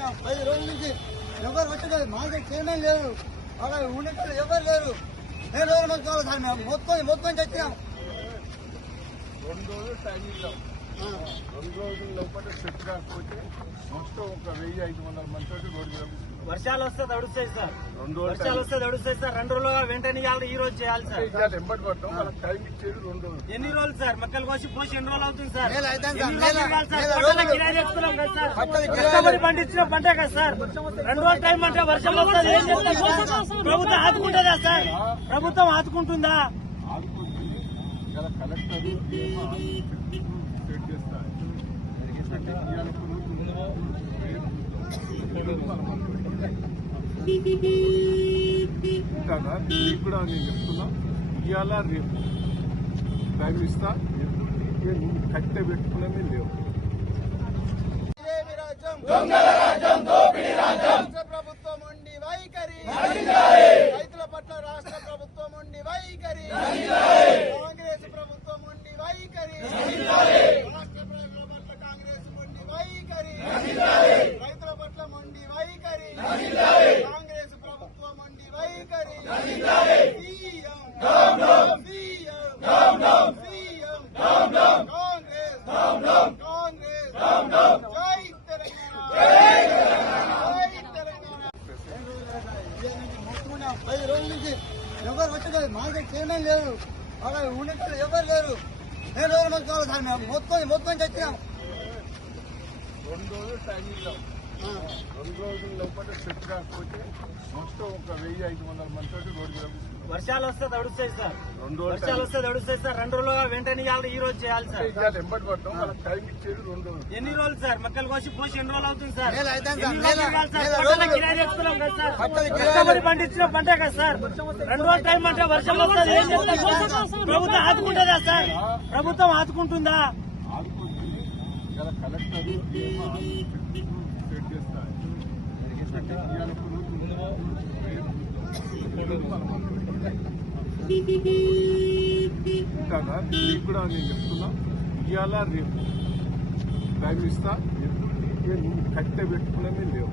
మొత్తుకున్నాం 10 రోజుల నుంచి ఎవరు వచ్చేది మార్కెట్ చేయడం లేదు. అలా ఉన్నట్టు ఎవరు లేరు. నేను రోజులు మొత్తుకోవాలి సార్. మేము మొత్తుకొని చచ్చినాం. 2 రోజులు టైం ఇద్దాం. 2 రోజుల లోపల సెట్ కాకపోతే మొత్తం ఒక 1500 మంది రోడ్డు వర్షాలు వస్తే తడుస్తాయి సార్. 2 రోజులుగా వెంటనే ఈ రోజు చేయాలి సార్. ఎంబడి పడతాం. వాళ్ళకి టైం ఇచ్చేది 2 రోజులు. ఎన్ని రోజులు సార్? మక్కలు కోసి పోసి ఎన్ని రోజులు అవుతుంది సార్? పండించిన పంటే కదా సార్. 2 రోజులు టైం అంటే వర్షం వస్తుంది. ఏం చేస్తారు? ప్రభుత్వం ఆదుకుంటుందా సార్? ప్రభుత్వం ఆదుకుంటుందా? కలెక్టర్ ఉంటాగా నీకు కూడా నేను చెప్తున్నా. ఇవాళ రేపు టైం ఇస్తా. కట్టె పెట్టుకునే లేవు. ప్రభుత్వం ఉండి వైఖరి, రైతుల పట్ల రాష్ట్ర ప్రభుత్వం ఉండి వైఖరి, కాంగ్రెస్ ప్రభుత్వం ఉండి వైఖరి, రాష్ట్ర ప్రజల పట్ల కాంగ్రెస్ ఉండి వైఖరి, రైతుల పట్ల ఉండి వైఖరి, కాంగ్రెస్ ప్రభుత్వం ఉండి వైఖరి, మొత్తుకున్నాం 10 రోజుల నుంచి ఎవరు వచ్చేది మార్కెట్ చేయడం లేదు. అలా ఉన్నట్టు ఎవరు లేరు. నేను రోజులు మొత్తుకోవాలి సార్. మేము మొత్తుకొని చచ్చినాం. 2 రోజులు టైం ఇద్దాం. 2 రోజుల లోపల సెట్ కాకపోతే మొత్తం ఒక 1500 మంది రోడ్డు వర్షాలు వస్తే తడుస్తాయి సార్. 2 రోజులుగా వెంటనే ఈ రోజు చేయాలి సార్. ఎంబడి పడతాం. వాళ్ళకి టైం ఇచ్చేది 2 రోజులు. ఎన్ని రోజులు సార్? మక్కలు కోసి పోసి ఎన్ని రోజులు అవుతుంది సార్? పండించిన పంటే కదా సార్. 2 రోజులు టైం అంటే వర్షం వస్తుంది. ఏం చేస్తారు? ప్రభుత్వం ఆదుకుంటుందా సార్? ప్రభుత్వం ఆదుకుంటుందా? కలెక్టర్ ఉంటాగా నీకు కూడా నేను చెప్తున్నా. ఇవాళ రేపు టైం ఇస్తా. కట్టె పెట్టుకునే లేవు.